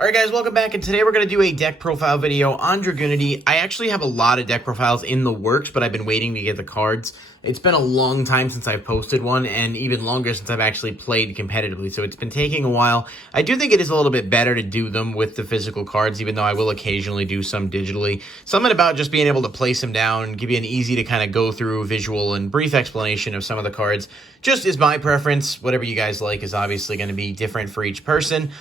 Alright guys, welcome back, and today we're going to do a deck profile video on Dragunity. I actually have a lot of deck profiles in the works, but I've been waiting to get the cards. It's been a long time since I've posted one, and even longer since I've actually played competitively, so it's been taking a while. I do think it is a little bit better to do them with the physical cards, even though I will occasionally do some digitally. Something about just being able to place them down, give you an easy to kind of go through visual and brief explanation of some of the cards, just is my preference. Whatever you guys like is obviously going to be different for each person.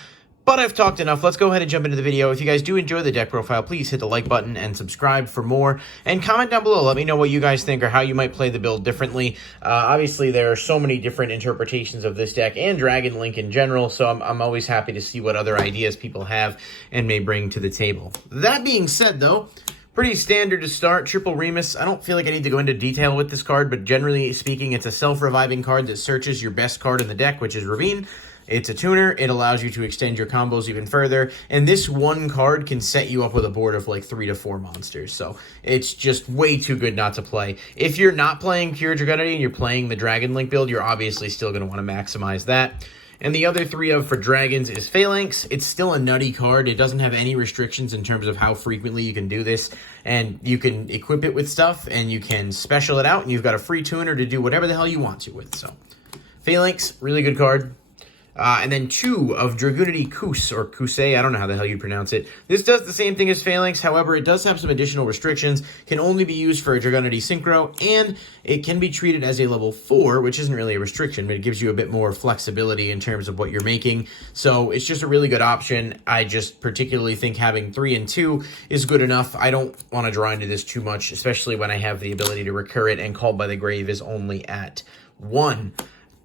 But I've talked enough. Let's go ahead and jump into the video. If you guys do enjoy the deck profile, please hit the like button and subscribe for more. And comment down below. Let me know what you guys think or how you might play the build differently. Obviously, there are so many different interpretations of this deck and Dragon Link in general, so I'm always happy to see what other ideas people have and may bring to the table. That being said, though, pretty standard to start. Triple Remus. I don't feel like I need to go into detail with this card, but generally speaking, it's a self-reviving card that searches your best card in the deck, which is Ravine. It's a tuner. It allows you to extend your combos even further, and this one card can set you up with a board of like 3 to 4 monsters, so it's just way too good not to play. If you're not playing Pure Dragunity and you're playing the Dragon Link build, you're obviously still going to want to maximize that. And the other 3 of for dragons is Phalanx. It's still a nutty card. It doesn't have any restrictions in terms of how frequently you can do this. And you can equip it with stuff, and you can special it out, and you've got a free tuner to do whatever the hell you want to with. So, Phalanx, really good card. And then 2 of Dragunity Kus, or Kusei, I don't know how the hell you pronounce it. This does the same thing as Phalanx, however, it does have some additional restrictions, can only be used for a Dragunity Synchro, and it can be treated as a level 4, which isn't really a restriction, but it gives you a bit more flexibility in terms of what you're making. So it's just a really good option. I just particularly think having 3 and 2 is good enough. I don't want to draw into this too much, especially when I have the ability to recur it, and Called by the Grave is only at 1.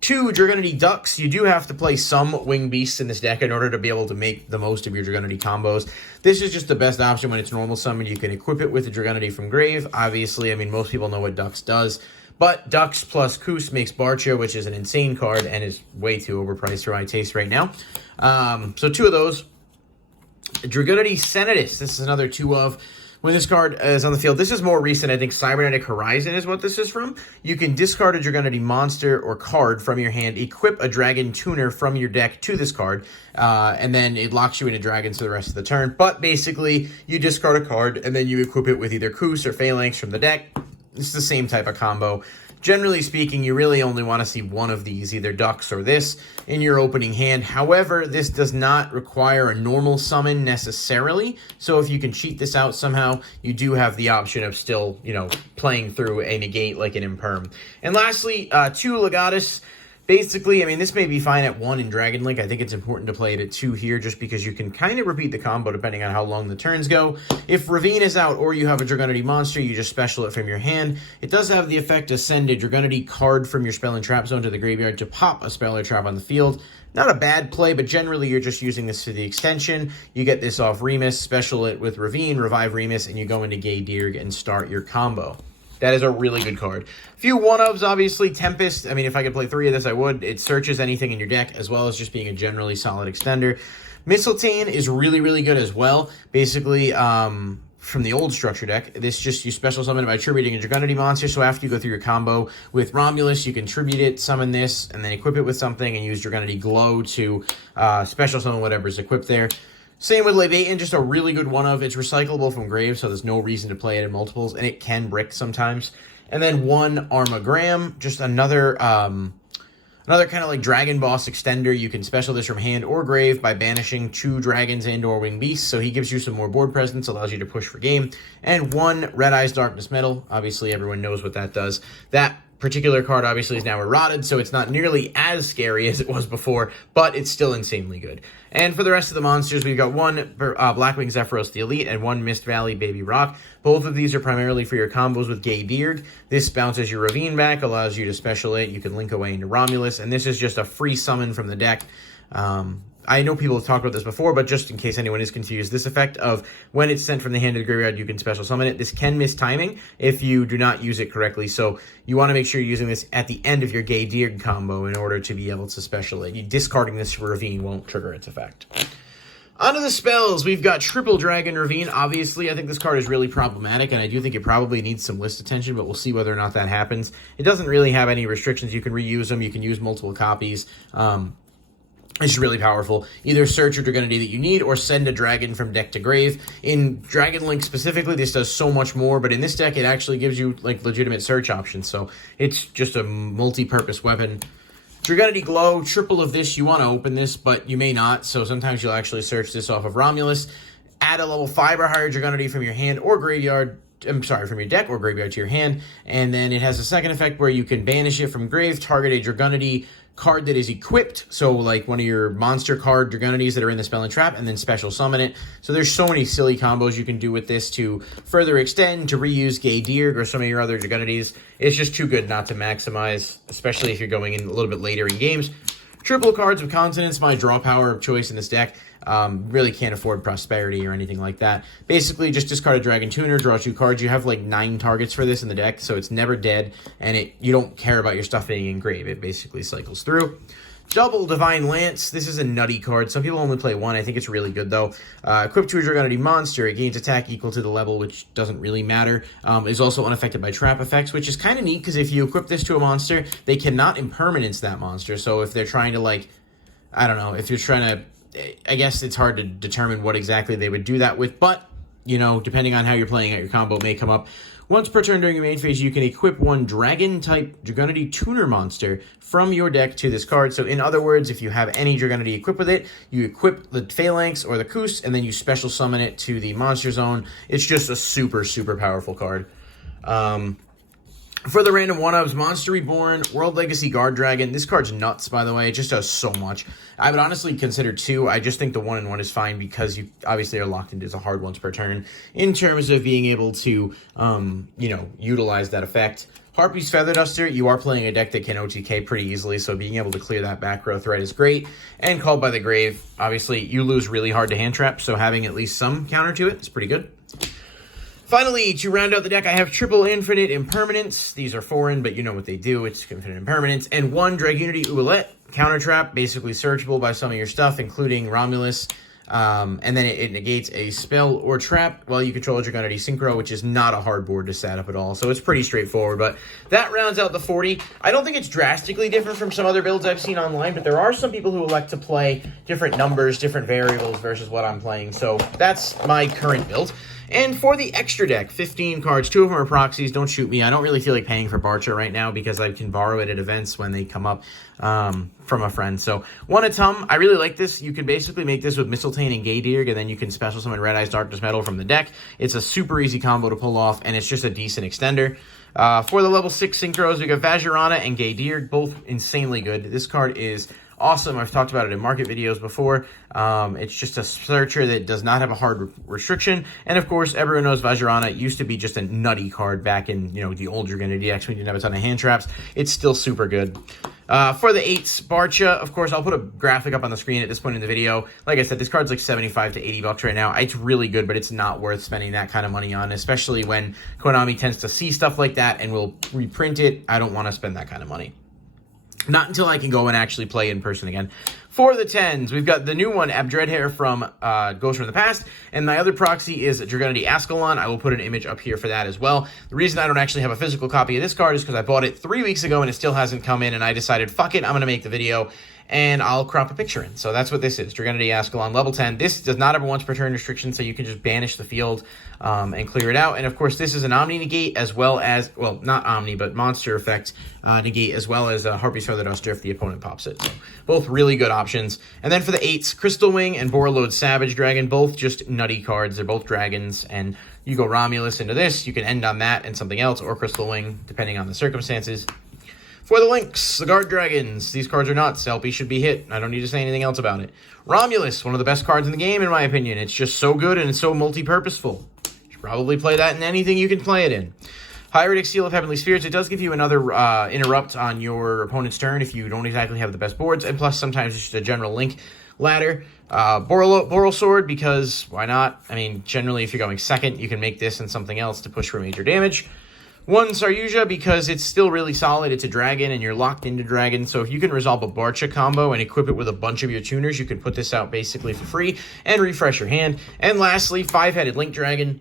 2 Dragunity Ducks. You do have to play some Winged Beasts in this deck in order to be able to make the most of your Dragunity combos. This is just the best option when it's normal summon. You can equip it with the Dragunity from Grave. Obviously, I mean, most people know what Ducks does. But Ducks plus Kus makes Barcha, which is an insane card and is way too overpriced for my taste right now. So 2 of those. Dragunity Senatus. This is another 2 of. When this card is on the field, this is more recent. I think Cybernetic Horizon is what this is from. You can discard a Dragunity monster or card from your hand, equip a Dragon Tuner from your deck to this card, and then it locks you into dragons for the rest of the turn. But basically, you discard a card, and then you equip it with either Kus or Phalanx from the deck. It's the same type of combo. Generally speaking, you really only want to see one of these, either Ducks or this, in your opening hand. However, this does not require a normal summon necessarily, so if you can cheat this out somehow, you do have the option of still, you know, playing through a negate like an Imperm. And lastly, 2 Legatus. Basically, I mean, this may be fine at 1 in Dragon Link. I think it's important to play it at 2 here just because you can kind of repeat the combo depending on how long the turns go. If Ravine is out or you have a Dragunity monster, you just special it from your hand. It does have the effect to send a Dragunity card from your spell and trap zone to the graveyard to pop a spell or trap on the field. Not a bad play, but generally you're just using this for the extension. You get this off Remus, special it with Ravine, revive Remus, and you go into Gay Dirg and start your combo. That is a really good card. Few one-ofs, obviously. Tempest, I mean, if I could play 3 of this, I would. It searches anything in your deck, as well as just being a generally solid extender. Mistletoe is really, really good as well. Basically, from the old structure deck, this just, you special summon it by tributing a Dragunity monster, so after you go through your combo with Romulus, you can tribute it, summon this, and then equip it with something, and use Dragunity Glow to special summon whatever's equipped there. Same with Ravine, just a really good one of. It's recyclable from Grave, so there's no reason to play it in multiples, and it can brick sometimes. And then 1 Armagram, just another kind of like Dragon Boss extender. You can special this from hand or grave by banishing 2 dragons and or winged beasts, so he gives you some more board presence, allows you to push for game. And 1 Red Eyes Darkness Metal. Obviously, everyone knows what that does. That particular card obviously is now eroded, so it's not nearly as scary as it was before, but it's still insanely good. And for the rest of the monsters, we've got 1 Blackwing Zephyros the Elite and 1 Mist Valley Baby Rock. Both of these are primarily for your combos with Gay Dirg. This bounces your Ravine back, allows you to special it. You can link away into Romulus, and this is just a free summon from the deck. I know people have talked about this before, but just in case anyone is confused, this effect of when it's sent from the hand to the graveyard, you can special summon it. This can miss timing if you do not use it correctly, so you want to make sure you're using this at the end of your Gay Dirg combo in order to be able to special it. Discarding this for Ravine won't trigger its effect. Onto the spells, we've got Triple Dragon Ravine. Obviously, I think this card is really problematic, and I do think it probably needs some list attention, but we'll see whether or not that happens. It doesn't really have any restrictions. You can reuse them. You can use multiple copies. It's really powerful. Either search a Dragunity that you need or send a dragon from deck to grave. In Dragon Link specifically, this does so much more, but in this deck, it actually gives you like legitimate search options. So it's just a multi-purpose weapon. Dragunity Glow, triple of this. You want to open this, but you may not. So sometimes you'll actually search this off of Romulus. Add a level 5 or higher Dragunity from your hand or graveyard. I'm sorry, from your deck or graveyard to your hand. And then it has a second effect where you can banish it from grave, target a Dragunity card that is equipped, so like one of your monster card Dragunities that are in the spell and trap, and then special summon it. So there's so many silly combos you can do with this to further extend, to reuse Gaydirg or some of your other Dragunities. It's just too good not to maximize, especially if you're going in a little bit later in games. Triple cards of consonants, my draw power of choice in this deck. Really can't afford prosperity or anything like that. Basically, just discard a Dragon Tuner, draw 2 cards. You have like 9 targets for this in the deck, so it's never dead, and you don't care about your stuff being in grave. It basically cycles through. Double Divine Lance. This is a nutty card. Some people only play 1. I think it's really good, though. Equipped to a Dragunity monster. It gains attack equal to the level, which doesn't really matter. Is also unaffected by trap effects, which is kind of neat, because if you equip this to a monster, they cannot impermanence that monster. So if they're trying to, like, I don't know, if you're trying to, I guess it's hard to determine what exactly they would do that with, but, you know, depending on how you're playing out, your combo may come up. Once per turn during your main phase, you can equip 1 Dragon-type Dragunity Tuner monster from your deck to this card. So in other words, if you have any Dragunity equipped with it, you equip the Phalanx or the Koos, and then you special summon it to the monster zone. It's just a super, super powerful card. For the random one-ups, Monster Reborn, World Legacy Guard Dragon. This card's nuts, by the way. It just does so much. I would honestly consider 2. I just think the 1-1 is fine because you obviously are locked into a hard once per turn in terms of being able to, you know, utilize that effect. Harpy's Feather Duster, you are playing a deck that can OTK pretty easily, so being able to clear that back row threat is great. And Called by the Grave, obviously, you lose really hard to hand trap, so having at least some counter to it is pretty good. Finally, to round out the deck, I have triple Infinite Impermanence. These are foreign, but you know what they do. It's Infinite Impermanence. And 1 Dragunity Ouellette, counter trap, basically searchable by some of your stuff, including Romulus. And then it negates a spell or trap while you control a Dragunity Synchro, which is not a hard board to set up at all. So it's pretty straightforward, but that rounds out the 40. I don't think it's drastically different from some other builds I've seen online, but there are some people who elect to play different numbers, different variables versus what I'm playing. So that's my current build. And for the extra deck, 15 cards, 2 of them are proxies. Don't shoot me. I don't really feel like paying for Barcha right now because I can borrow it at events when they come up from a friend. So, 1 Atum. I really like this. You can basically make this with Mistletoe and Gaydirg, and then you can special summon Red Eyes Darkness Metal from the deck. It's a super easy combo to pull off, and it's just a decent extender. For the level 6 synchros, we got Vajirana and Gaydirg, both insanely good. This card is awesome. I've talked about it in market videos before. It's just a searcher that does not have a hard restriction. And of course, everyone knows Vajirana used to be just a nutty card back in, you know, the old Dragunity decks when you didn't have a ton of hand traps. It's still super good. For the 8s, Barcha, of course, I'll put a graphic up on the screen at this point in the video. Like I said, this card's like 75 to 80 bucks right now. It's really good, but it's not worth spending that kind of money on, especially when Konami tends to see stuff like that and will reprint it. I don't want to spend that kind of money. Not until I can go and actually play in person again. For the 10s, we've got the new one, Abdredhair from Ghost from the Past, and my other proxy is Dragunity Ascalon. I will put an image up here for that as well. The reason I don't actually have a physical copy of this card is because I bought it 3 weeks ago and it still hasn't come in, and I decided, fuck it, I'm going to make the video, and I'll crop a picture in. So that's what this is, Dragunity Ascalon, level 10. This does not have a once per turn restriction, so you can just banish the field and clear it out. And of course, this is an Omni negate as well as, well, not Omni, but monster effect negate, as well as Harpy's Feather Duster if the opponent pops it. So both really good options. And then for the 8s, Crystal Wing and Borreload Savage Dragon, both just nutty cards. They're both dragons, and you go Romulus into this, you can end on that and something else, or Crystal Wing, depending on the circumstances. For the Lynx, the Guard Dragons, these cards are nuts. LP should be hit. I don't need to say anything else about it. Romulus, one of the best cards in the game, in my opinion. It's just so good and it's so multi-purposeful. You should probably play that in anything you can play it in. Hieratic Seal of Heavenly Spirits, it does give you another interrupt on your opponent's turn if you don't exactly have the best boards, and plus sometimes it's just a general link ladder. Boral Sword, because why not? I mean, generally if you're going second, you can make this and something else to push for major damage. 1 Saryuja, because it's still really solid. It's a dragon, and you're locked into dragon. So if you can resolve a Barcha combo and equip it with a bunch of your tuners, you can put this out basically for free and refresh your hand. And lastly, 5-headed Link Dragon.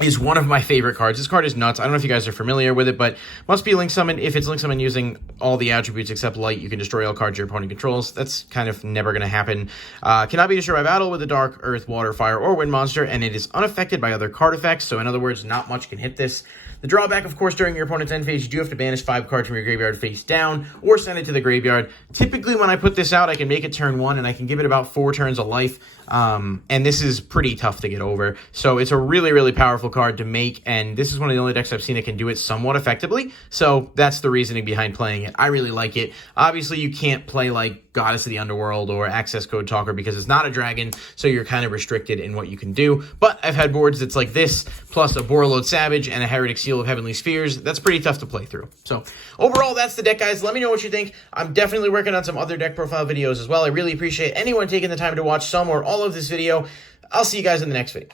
is one of my favorite cards. This card is nuts. I don't know if you guys are familiar with it, but must be link summon. If it's link summon using all the attributes except light, you can destroy all cards your opponent controls. That's kind of never going to happen. Cannot be destroyed by battle with a dark, earth, water, fire, or wind monster, and it is unaffected by other card effects. So in other words, not much can hit this. The drawback, of course, during your opponent's end phase, you do have to banish 5 cards from your graveyard face down or send it to the graveyard. Typically, when I put this out, I can make it turn 1, and I can give it about 4 turns of life, and this is pretty tough to get over. So it's a really, really powerful card to make, and this is one of the only decks I've seen that can do it somewhat effectively, so that's the reasoning behind playing it. I really like it. Obviously, you can't play like Goddess of the Underworld or Access Code Talker because it's not a dragon, so you're kind of restricted in what you can do, but I've had boards that's like this, plus a Borreload Savage and a Heretic Seal of Heavenly Spheres. That's pretty tough to play through. So overall, that's the deck, guys. Let me know what you think. I'm definitely working on some other deck profile videos as well. I really appreciate anyone taking the time to watch some or all of this video. I'll see you guys in the next video.